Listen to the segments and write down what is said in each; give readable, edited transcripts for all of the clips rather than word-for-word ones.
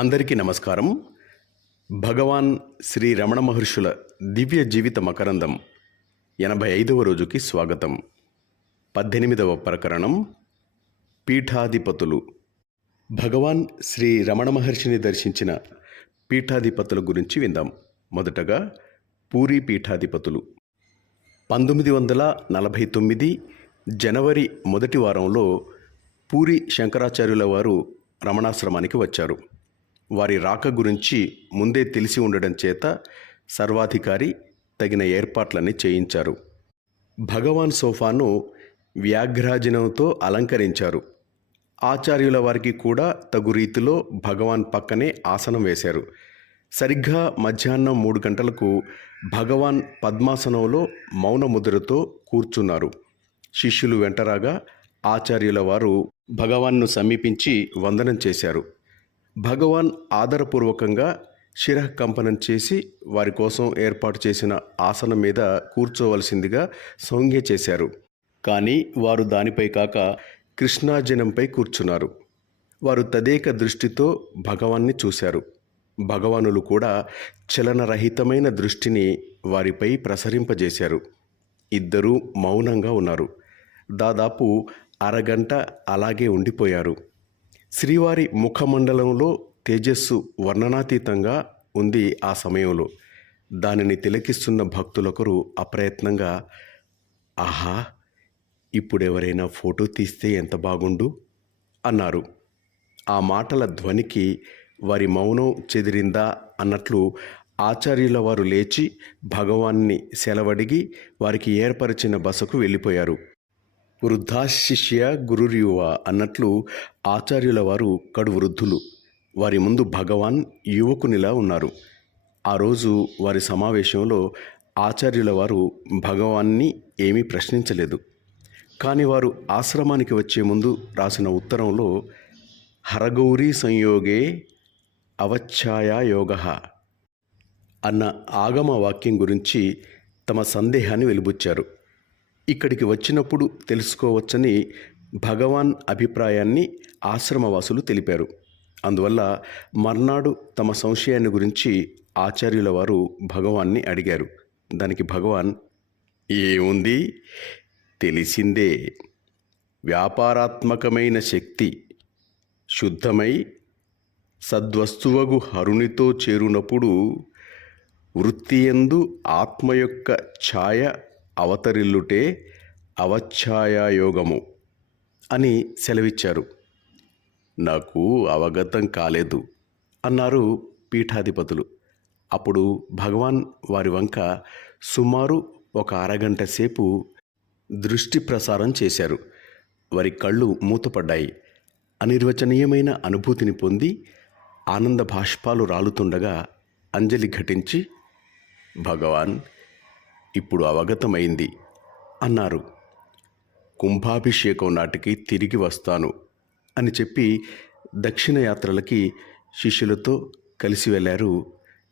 అందరికీ నమస్కారం. భగవాన్ శ్రీ రమణ మహర్షుల దివ్య జీవిత మకరందం 85వ రోజుకి స్వాగతం. 18వ ప్రకరణం పీఠాధిపతులు. భగవాన్ శ్రీ రమణ మహర్షిని దర్శించిన పీఠాధిపతుల గురించి విందాం. మొదటగా పూరీ పీఠాధిపతులు. 1949 జనవరి మొదటి వారంలో పూరీ శంకరాచార్యుల వారు రమణాశ్రమానికి వచ్చారు. వారి రాక గురించి ముందే తెలిసి ఉండడం చేత సర్వాధికారి తగిన ఏర్పాట్లన్నీ చేయించారు. భగవాన్ సోఫాను వ్యాఘ్రాజనంతో అలంకరించారు. ఆచార్యుల వారికి కూడా తగు రీతిలో భగవాన్ పక్కనే ఆసనం వేశారు. సరిగ్గా మధ్యాహ్నం 3 గంటలకు భగవాన్ పద్మాసనంలో మౌన ముద్రతో కూర్చున్నారు. శిష్యులు వెంటరాగా ఆచార్యుల వారు భగవాన్ను సమీపించి వందనం చేశారు. భగవాన్ ఆదరపూర్వకంగా శిరఃకంపనం చేసి వారి కోసం ఏర్పాటు చేసిన ఆసనం మీద కూర్చోవలసిందిగా సౌంజ్ఞ చేశారు. కానీ వారు దానిపై కాక కృష్ణాజనంపై కూర్చున్నారు. వారు తదేక దృష్టితో భగవాన్ని చూశారు. భగవానులు కూడా చలనరహితమైన దృష్టిని వారిపై ప్రసరింపజేశారు. ఇద్దరూ మౌనంగా ఉన్నారు. దాదాపు అరగంట అలాగే ఉండిపోయారు. శ్రీవారి ముఖమండలంలో తేజస్సు వర్ణనాతీతంగా ఉంది. ఆ సమయంలో దానిని తిలకిస్తున్న భక్తులొకరు అప్రయత్నంగా, ఆహా, ఇప్పుడెవరైనా ఫోటో తీస్తే ఎంత బాగుండు అన్నారు. ఆ మాటల ధ్వనికి వారి మౌనం చెదిరిందా అన్నట్లు ఆచార్యుల వారు లేచి భగవాన్ని సెలవడిగి వారికి ఏర్పరిచిన బసకు వెళ్ళిపోయారు. వృద్ధాశిష్య గురుర్యువ అన్నట్లు ఆచార్యుల వారు కడు వృద్ధులు. వారి ముందు భగవాన్ యువకునిలా ఉన్నారు. ఆ రోజు వారి సమావేశంలో ఆచార్యుల వారు భగవాన్ని ఏమీ ప్రశ్నించలేదు. కానీ వారు ఆశ్రమానికి వచ్చే ముందు రాసిన ఉత్తరంలో హరగౌరీ సంయోగే అవచ్ఛాయా యోగ అన్న ఆగమ వాక్యం గురించి తమ సందేహాన్ని వెలిబుచ్చారు. ఇక్కడికి వచ్చినప్పుడు తెలుసుకోవచ్చని భగవాన్ అభిప్రాయాన్ని ఆశ్రమవాసులు తెలిపారు. అందువల్ల మర్నాడు తమ సంశయాన్ని గురించి ఆచార్యుల వారు భగవాన్ని అడిగారు. దానికి భగవాన్, ఏముంది, తెలిసిందే, వ్యాపారాత్మకమైన శక్తి శుద్ధమై సద్వస్తువగు హరునితో చేరునప్పుడు వృత్తియందు ఆత్మ యొక్క ఛాయ అవతరిల్లుటే అవచ్ఛాయాయోగము అని సెలవిచ్చారు. నాకు అవగతం కాలేదు అన్నారు పీఠాధిపతులు. అప్పుడు భగవాన్ వారి వంక సుమారు ఒక అరగంట సేపు దృష్టి ప్రసారం చేశారు. వారి కళ్ళు మూతపడ్డాయి. అనిర్వచనీయమైన అనుభూతిని పొంది ఆనంద బాష్పాలు రాలుతుండగా అంజలి ఘటించి, భగవాన్, ఇప్పుడు అవగతమైంది అన్నారు. కుంభాభిషేకం నాటికి తిరిగి వస్తాను అని చెప్పి దక్షిణ యాత్రలకి శిష్యులతో కలిసి వెళ్ళారు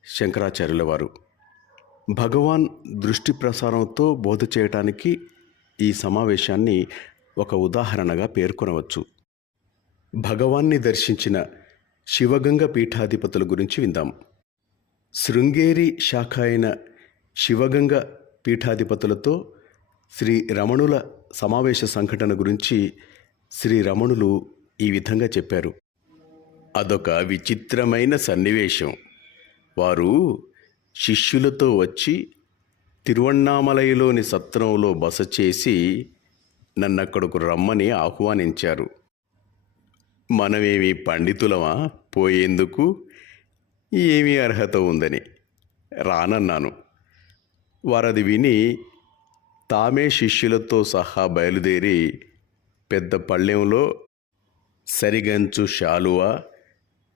శంకరాచార్యుల వారు. భగవాన్ దృష్టి ప్రసారంతో బోధ చేయటానికి ఈ సమావేశాన్ని ఒక ఉదాహరణగా పేర్కొనవచ్చు. భగవాన్ని దర్శించిన శివగంగ పీఠాధిపతుల గురించి విందాం. శృంగేరి శాఖ అయిన శివగంగ పీఠాధిపతులతో శ్రీ రమణుల సమావేశ సంఘటన గురించి శ్రీ రమణులు ఈ విధంగా చెప్పారు. అదొక విచిత్రమైన సన్నివేశం. వారు శిష్యులతో వచ్చి తిరువణ్ణామలైలోని సత్రంలో బస చేసి నన్నక్కడకు రమ్మని ఆహ్వానించారు. మనమేమి పండితులమా పోయేందుకు, ఏమీ అర్హత ఉందని రానన్నాను. వారది విని తామే శిష్యులతో సహా బయలుదేరి పెద్ద పళ్ళెంలో సరిగంచు శాలువ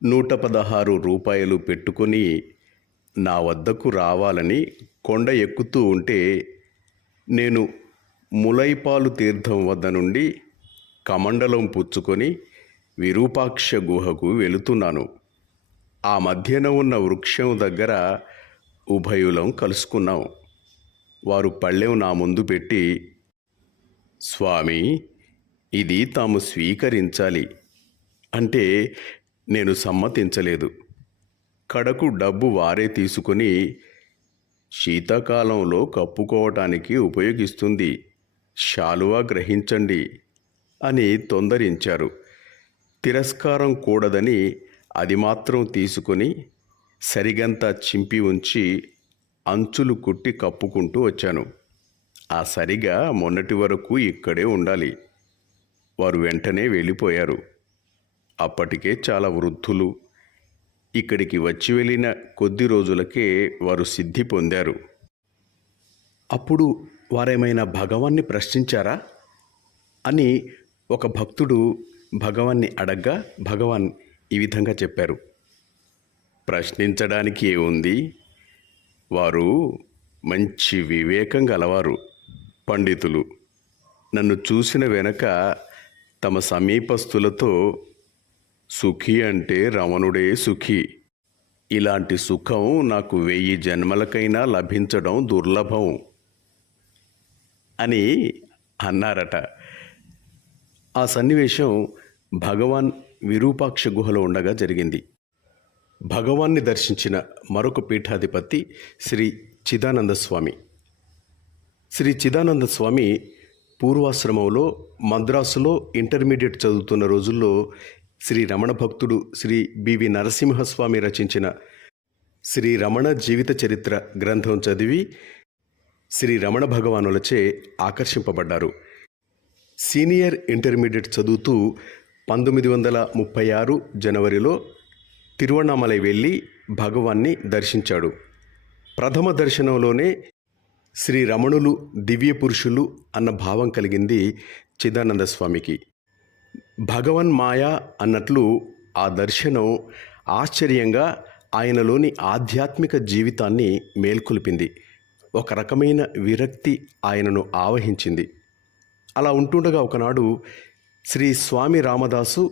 116 రూపాయలు పెట్టుకొని నా వద్దకు రావాలని కొండ ఎక్కుతూ ఉంటే, నేను ములైపాలు తీర్థం వద్ద నుండి కమండలం పుచ్చుకొని విరూపాక్ష గుహకు వెళుతున్నాను. ఆ మధ్యన ఉన్న వృక్షం దగ్గర ఉభయులం కలుసుకున్నాం. వారు పళ్ళెం నా ముందు పెట్టి, స్వామి, ఇది తాము స్వీకరించాలి అంటే నేను సమ్మతించలేదు. కడకు డబ్బు వారే తీసుకొని శీతాకాలంలో కప్పుకోవటానికి ఉపయోగిస్తుంది, శాలువా గ్రహించండి అని తొందరించారు. తిరస్కారం కూడదని అది మాత్రం తీసుకొని సరిగంతా చింపి ఉంచి అంచులు కుట్టి కప్పుకుంటూ వచ్చాను. ఆ సరిగా మొన్నటి వరకు ఇక్కడే ఉండాలి. వారు వెంటనే వెళ్ళిపోయారు. అప్పటికే చాలా వృద్ధులు. ఇక్కడికి వచ్చి వెళ్ళిన కొద్ది రోజులకే వారు సిద్ధి పొందారు. అప్పుడు వారేమైనా భగవాన్ని ప్రశ్నించారా అని ఒక భక్తుడు భగవాన్ని అడగ్గా భగవాన్ ఈ విధంగా చెప్పారు. ప్రశ్నించడానికి ఏముంది? వారు మంచి వివేకం గలవారు, పండితులు. నన్ను చూసిన వెనక తమ సమీపస్తులతో సుఖి అంటే రమణుడే సుఖి, ఇలాంటి సుఖం నాకు 1000 జన్మలకైనా లభించడం దుర్లభం అని అన్నారట. ఆ సన్నివేశం భగవాన్ విరూపాక్ష గుహలో ఉండగా జరిగింది. భగవాన్ని దర్శించిన మరొక పీఠాధిపతి శ్రీ చిదానంద స్వామి. శ్రీ చిదానంద స్వామి పూర్వాశ్రమంలో మద్రాసులో ఇంటర్మీడియట్ చదువుతున్న రోజుల్లో శ్రీ రమణ భక్తుడు శ్రీ బివి నరసింహస్వామి రచించిన శ్రీ రమణ జీవిత చరిత్ర గ్రంథం చదివి శ్రీ రమణ భగవానులచే ఆకర్షింపబడ్డారు. సీనియర్ ఇంటర్మీడియట్ చదువుతూ 1936 జనవరిలో తిరువణామలై వెళ్ళి భగవాన్ని దర్శించాడు. ప్రథమ దర్శనంలోనే శ్రీ రమణులు దివ్య పురుషులు అన్న భావం కలిగింది చిదానంద స్వామికి. భగవన్ మాయా అన్నట్లు ఆ దర్శనం ఆశ్చర్యంగా ఆయనలోని ఆధ్యాత్మిక జీవితాన్ని మేల్కొల్పింది. ఒక రకమైన విరక్తి ఆయనను ఆవహించింది. అలా ఉంటుండగా ఒకనాడు శ్రీ స్వామి రామదాసు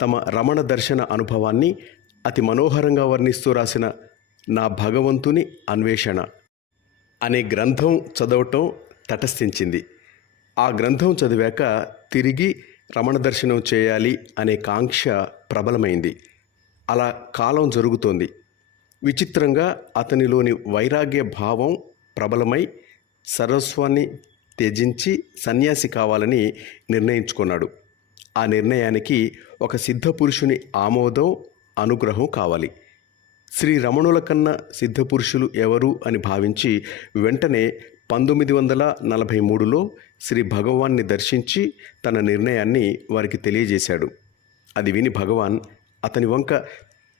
తమ రమణ దర్శన అనుభవాన్ని అతి మనోహరంగా వర్ణిస్తూ రాసిన నా భగవంతుని అన్వేషణ అనే గ్రంథం చదవటం తటస్థించింది. ఆ గ్రంథం చదివాక తిరిగి రమణ దర్శనం చేయాలి అనే కాంక్ష ప్రబలమైంది. అలా కాలం జరుగుతోంది. విచిత్రంగా అతనిలోని వైరాగ్య భావం ప్రబలమై సర్వస్వాన్ని త్యజించి సన్యాసి కావాలని నిర్ణయించుకున్నాడు. ఆ నిర్ణయానికి ఒక సిద్ధపురుషుని ఆమోదం, అనుగ్రహం కావాలి. శ్రీ రమణుల కన్నా సిద్ధపురుషులు ఎవరు అని భావించి వెంటనే 1943లో శ్రీ భగవాన్ని దర్శించి తన నిర్ణయాన్ని వారికి తెలియజేశాడు. అది విని భగవాన్ అతని వంక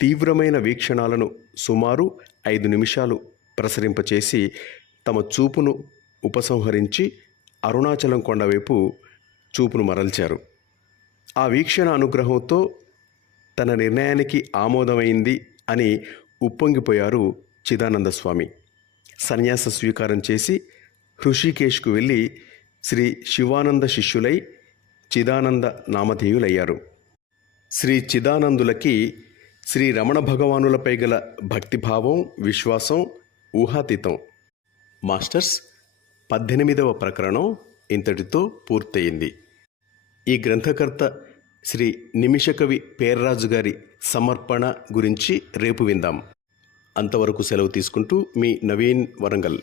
తీవ్రమైన వీక్షణాలను సుమారు 5 నిమిషాలు ప్రసరింపచేసి తమ చూపును ఉపసంహరించి అరుణాచలం కొండవైపు చూపును మరల్చారు. ఆ వీక్షణ అనుగ్రహంతో తన నిర్ణయానికి ఆమోదమైంది అని ఉప్పొంగిపోయారు చిదానంద స్వామి. సన్యాస స్వీకారం చేసి హృషికేశ్కు వెళ్ళి శ్రీ శివానంద శిష్యులై చిదానంద నామధేయులయ్యారు. శ్రీ చిదానందులకి శ్రీ రమణ భగవానులపై గల భక్తిభావం, విశ్వాసం ఊహాతీతం. మాస్టర్స్, 18వ ప్రకరణం ఇంతటితో పూర్తయింది. ఈ గ్రంథకర్త శ్రీ నిమిషకవి పేర్రాజు గారి సమర్పణ గురించి రేపు విందాం. అంతవరకు సెలవు తీసుకుంటూ మీ నవీన్ వరంగల్.